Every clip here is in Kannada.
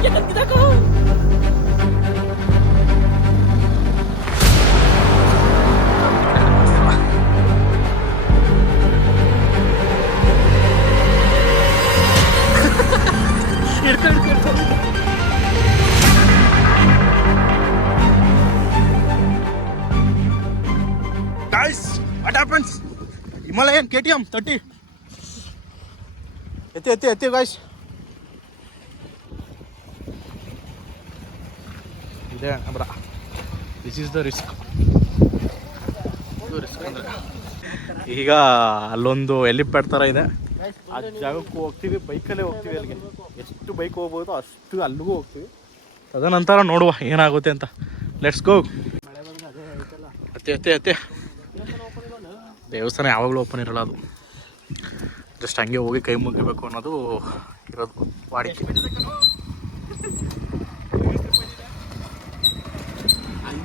Guys, what happens? Himalayan KTM 30. ಎತ್ತಿ ಗಾಯ್ಸ್. ಇದೆ ಬ್ರಾ, ದಿಸ್ ಈಸ್ ದ ರಿಸ್ಕ್. ಅಂದರೆ ಈಗ ಅಲ್ಲೊಂದು ಹೆಲಿಪ್ಯಾಡ್ ಥರ ಇದೆ, ಆ ಜಾಗಕ್ಕೆ ಹೋಗ್ತೀವಿ, ಬೈಕಲ್ಲೇ ಹೋಗ್ತೀವಿ. ಅಲ್ಲಿಗೆ ಎಷ್ಟು ಬೈಕ್ ಹೋಗ್ಬೋದು ಅಷ್ಟು ಅಲ್ಲಿಗೂ ಹೋಗ್ತೀವಿ. ತದನಂತರ ನೋಡುವ ಏನಾಗುತ್ತೆ ಅಂತ. Let's go. ಅತ್ತೆ ದೇವಸ್ಥಾನ ಯಾವಾಗಲೂ ಓಪನ್ ಇರಲ್ಲ, ಅದು ಜಸ್ಟ್ ಹಂಗೆ ಹೋಗಿ ಕೈ ಮುಗಿಬೇಕು ಅನ್ನೋದು ಇರೋದು ವಾಡಿಕೆ.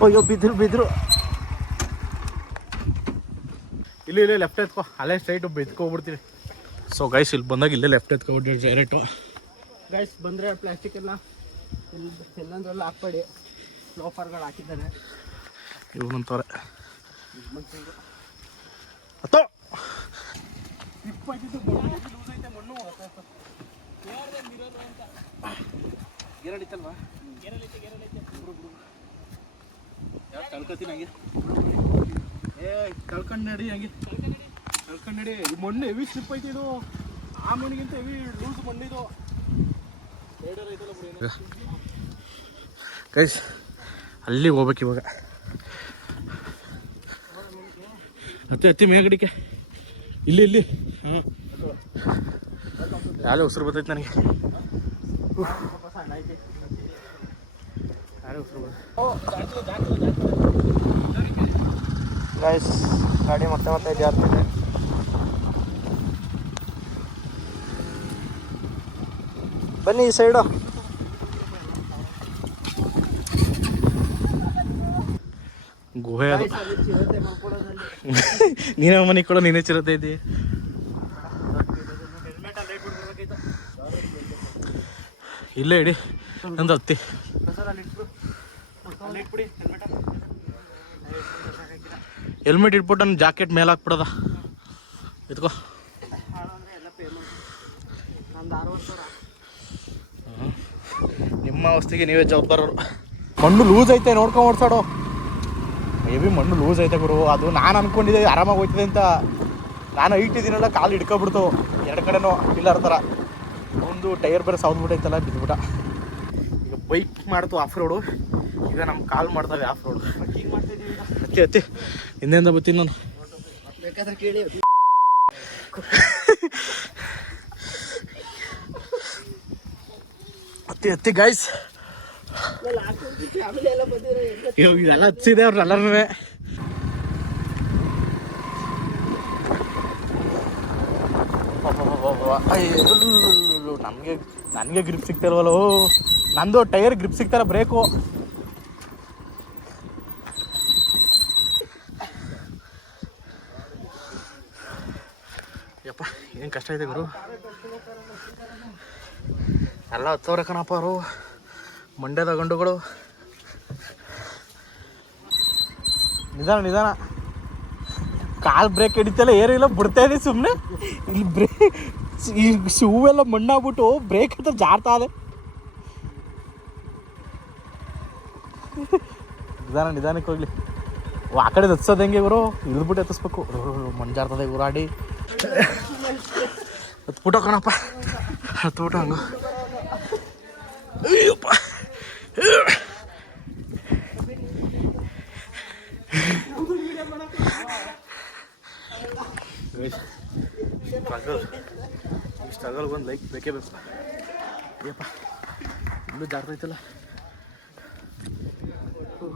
ಅಯ್ಯೋ ಬಿದ್ರು ಇಲ್ಲಿ ಲೆಫ್ಟ್ ಎತ್ಕೋ, ಅಲ್ಲೇ ಸ್ಟ್ರೈಟು ಬಿದ್ಕೋಗ್ಬಿಡ್ತೀವಿ. ಸೊ ಗೈಸ್ ಇಲ್ಲಿ ಬಂದಾಗ ಇಲ್ಲೇ ಲೆಫ್ಟ್ ಎತ್ಕೊಬಿಟ್ರಿ ಡೈರೆಕ್ಟು. ಗೈಸ್ ಬಂದರೆ ಪ್ಲಾಸ್ಟಿಕ್ ಎಲ್ಲಂದ್ರೆಲ್ಲ ಹಾಕ್ಬೇಡಿ, ಲೋಫರ್ಗಳು ಹಾಕಿದ್ದಾನೆ ಇವನಂತವ್ರೆ. ಅತ್ತೋ ಗೇರಳಿತಲ್ವಾ? ಕಳ್ಕೊತೀನಿ ಹಂಗೆ, ಕಳ್ಕೊಂಡು ನಡಿ ಹಂಗೆ, ಕಳ್ಕೊಂಡು ನಡಿ. ಮಣ್ಣು ಹೆವಿ ಸ್ಲಿಪ್ ಐತಿ ಇದು, ಆ ಮಣ್ಣಿಗಿಂತ ಹೆವಿ ಲೂಸ್ ಮಣ್ಣಿದು. ಗೈಸ್ ಅಲ್ಲಿಗೆ ಹೋಗ್ಬೇಕು ಇವಾಗ. ಹತ್ತಿ ಮೇಗಡಿಕೆ ಇಲ್ಲಿ ಹಾಂ, ಯಾರೇ ಉಸಿರು ಬರ್ತೈತೆ ನನಗೆ, ಯಾರೇ ಉಸಿರು ಬರ್ತೈತೆ. ಗೈಸ್ ಗಾಡಿ ಮತ್ತೆ ಜಾರ್ತಿದೆ. ಬನ್ನಿ ಈ ಸೈಡು. ಗುಹೆ ಅದು. ನೀನೇ ಮನೆಗೆ ಕೂಡ ನೀನೇ ಚಿರತೆ ಇದ್ದೀ. ಇಲ್ಲೇ ಇಡಿ ನಂದು ಹತ್ತಿ. ಹೆಲ್ಮೆಟ್ ಇಟ್ಬಿಟ್ಟು ನನ್ನ ಜಾಕೆಟ್ ಮೇಲೆ ಹಾಕ್ಬಿಡದ. ಎತ್ಕೋ. ನಿಮ್ಮ ಅವಸ್ಥೆಗೆ ನೀವೇ ಜವಾಬ್ದಾರರು. ಮಣ್ಣು ಲೂಸ್ ಐತೆ, ನೋಡ್ಕೊಂಡು ಓಡಿಸಾಡು. ಹೆವಿ ಮಣ್ಣು ಲೂಸ್ ಐತೆ ಗುರು. ಅದು ನಾನು ಅನ್ಕೊಂಡಿದ್ದೆ ಆರಾಮಾಗಿ ಹೋಯ್ತದೆ ಅಂತ. ನಾನು ಇಟ್ಟಿದ್ದೀನಲ್ಲ, ಕಾಲು ಹಿಡ್ಕೊಬಿಡ್ತು ಎರಡು ಕಡೆನೂ ಪಿಲ್ಲರ್ ಥರ. ಒಂದು ಟೈರ್ ಬೇರೆ ಸೌದ್ಬಿಟ್ಟೈತಲ್ಲ, ಬಿದ್ದುಬಿಟ್ಟ. ಈಗ ಬೈಕ್ ಮಾಡ್ತು ಆಫ್ ರೋಡು, ಈಗ ನಮ್ಮ ಕಾಲ್ ಮಾಡ್ತವೆ ಆಫ್ ರೋಡು. ಹತ್ತಿ ಹಿಂದೆಯಿಂದ ಬರ್ತೀನಿ ನಾನು. ಬೇಕಾದ್ರೆ ಕೇಳಿ. ಹತ್ತಿ ಗೈಸ್. ಇದೆಲ್ಲ ಹಚ್ಚಿದೆ ಅವ್ರನ್ನೆಲ್ಲರೂ. ನನಗೆ ಗ್ರಿಪ್ ಸಿಗ್ತಾರವಲ್ಲ. ನಂದು ಟೈರ್ ಗ್ರಿಪ್ ಸಿಗ್ತಾರ, ಬ್ರೇಕು. ಯಪ್ಪ ಏನು ಕಷ್ಟ ಇದೆ ಗುರು. ಎಲ್ಲ ಹತ್ತವ್ರೆ ಕಣಪ್ಪ ಅವರು, ಮಂಡ್ಯದ ಗಂಡುಗಳು. ನಿಧಾನ ಕಾಲು ಬ್ರೇಕ್ ಹಿಡಿತಲ್ಲ, ಏರಿಲ್ಲ, ಬಿಡ್ತಾ ಇದೆ ಸುಮ್ಮನೆ. ಇಲ್ಲಿ ಬ್ರೇಕ್ ಈ ಶೂ ಎಲ್ಲ ಮಣ್ಣಾಗ್ಬಿಟ್ಟು ಬ್ರೇಕ್ ಅಂತ ಜಾರ್ತಾ ಇದೆ. ನಿಧಾನಕ್ಕೆ ಹೋಗ್ಲಿ. ಆ ಕಡೆ ಹತ್ಸೋದು ಹೆಂಗೆ ಇವರು, ಇಳಿದ್ಬಿಟ್ಟು ಎತ್ತಿಸ್ಬೇಕು. ಮಣ್ಣು ಜಾರ್ತದೆ ಊರಾಡಿ. ಹತ್ಬಿಟ್ಟು ಕಣಪ್ಪ, ಹತ್ಬಿಟ್ಟು ಹಂಗ. ಅಯ್ಯಪ್ಪ ಸ್ಟ್ರಗಲ್ ಒಂದು ಲೈಕ್ ಬೇಕೇ ಬೇಕು. ಅಯ್ಯಪ್ಪ ಇಲ್ಲೂ ಜಾರ್ತೈತಲ್ಲ.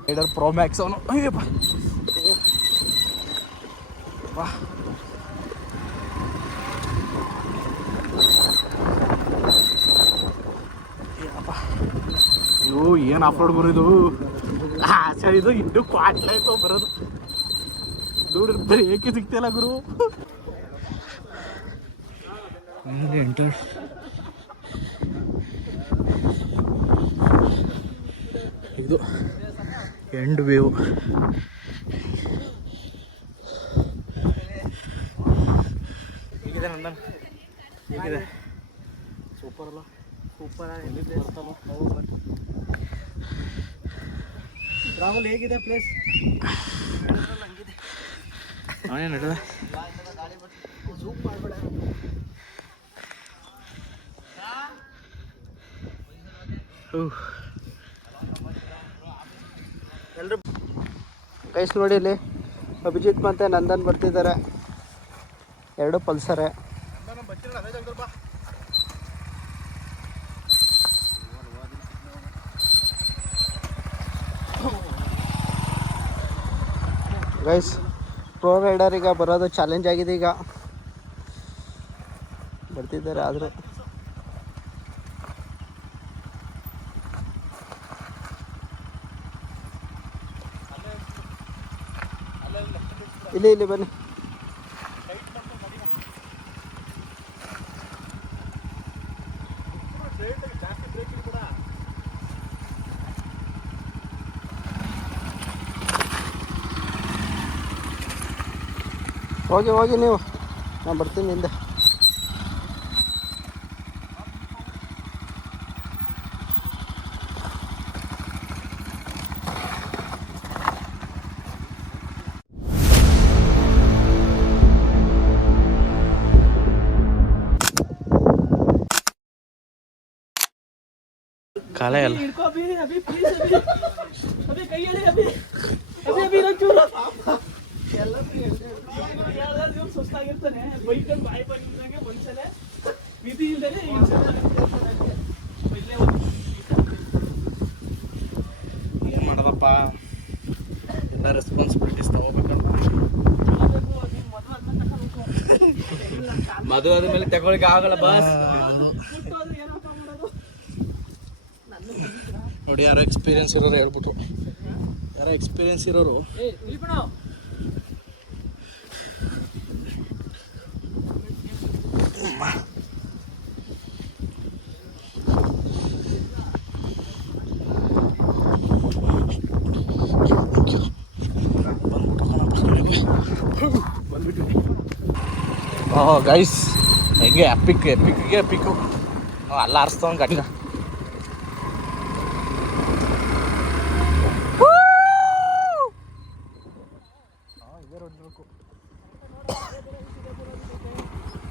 ರೈಡರ್ ಪ್ರೋ ಮ್ಯಾಕ್ಸ್ ಅವನು. ಅಯ್ಯಪ್ಪ ವಾ, ಅಯ್ಯೋ ಏನು ಆಫ್ ರೋಡ್ ಬರೋದು. ಸರಿ, ಇದು ಇನ್ನೂ ಕ್ವಾಟ್ಲಾಯ್ತು ಬರೋದು. ನೋಡಿ ಬ್ರೇಕೆ ಸಿಗ್ತಿಲ್ಲ ಗುರು. ಎಂಟರ್ ಇದು ಎಂಡ್ ವ್ಯೂ. ಹೇಗಿದೆ ನಂದನ್? ಹೇಗಿದೆ? ಸೂಪರ್ ಅಲ್ಲ? ಸೂಪರ್ ಆಗಿದೆ ರಾಹುಲ್. ಹೇಗಿದೆ ಪ್ಲೇಸ್? ಅವನೇನು ನಡೆದ? ಎಲ್ಲರೂ ಗೈಸ್ ನೋಡಿ ಇಲ್ಲಿ ಅಭಿಜಿತ್ ಮತ್ತು ನಂದನ್ ಬರ್ತಿದ್ದಾರೆ. 2 ಪಲ್ಸರೆ. ಗೈಸ್ ಪ್ರೋ ರೈಡರ್ ಈಗ ಬರೋದು ಚಾಲೆಂಜ್ ಆಗಿದೆ. ಈಗ ಬರ್ತಿದ್ದಾರೆ ಆದರೂ ಇಲ್ಲಿ ಬನ್ನಿ. ಹೋಗಿ ನೀವು, ನಾನು ಬರ್ತೀನಿ ಹಿಂದೆ. ಕಾಲೇ ಅಲ್ಲ. ಸುಸ್ತಾಗಿರ್ತಾನೆ ಬೈಕಲ್ಲಿ ಬಾಯಿ ಬಂದಂಗೆ ಮನುಷ್ಯನೇ ವಿಧಿ ಇಲ್ದೇನೆ ಏನು ಮಾಡೋದಪ್ಪ, ಎಲ್ಲ ರೆಸ್ಪಾನ್ಸಿಬಿಲಿಟೀಸ್ ತಗೋಬೇಕಲ್ಲ. ಮದುವೆ ಆದ್ಮೇಲೆ ತಗೊಳ್ಳಿಕ್ಕೆ ಆಗಲ್ಲ ಬಾಸ್. ನೋಡಿ, ಯಾರೋ ಎಕ್ಸ್ಪೀರಿಯನ್ಸ್ ಇರೋರು ಹೇಳ್ಬಿಟ್ಟು, ಯಾರೋ ಎಕ್ಸ್ಪೀರಿಯನ್ಸ್ ಇರೋರು ಗೈಸ್ ಹೆಂಗೆ ಎಪಿಕ್ಕು ಅಲ್ಲ ಆರಿಸ್ತವ ಗಾಡಿನ.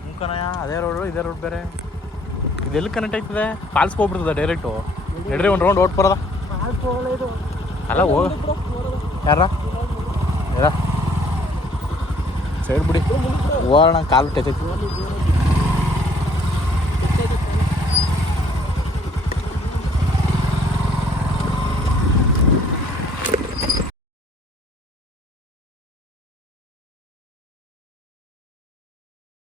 ಮುಖನಯ ಅದೇ ರೋಡು, ಇದೇ ರೋಡ್ ಬೇರೆ. ಇದೆಲ್ಲಿ ಕನೆಕ್ಟ್ ಆಯ್ತದೆ? ಫಾಲ್ಸ್ಗೆ ಹೋಗ್ಬಿಡ್ತದೆ ಡೈರೆಕ್ಟು. ನಡ್ರಿ ಒಂದು ರೌಂಡ್ ಓಟ್ ಬರೋದ ಅಲ್ಲ. ಹೋಗ ಯಾರ ಸೈಡ್ ಬಿಡಿ, ಹೋಗೋಣ. ಕಾಲು ಟಚ್ ಐತಿ.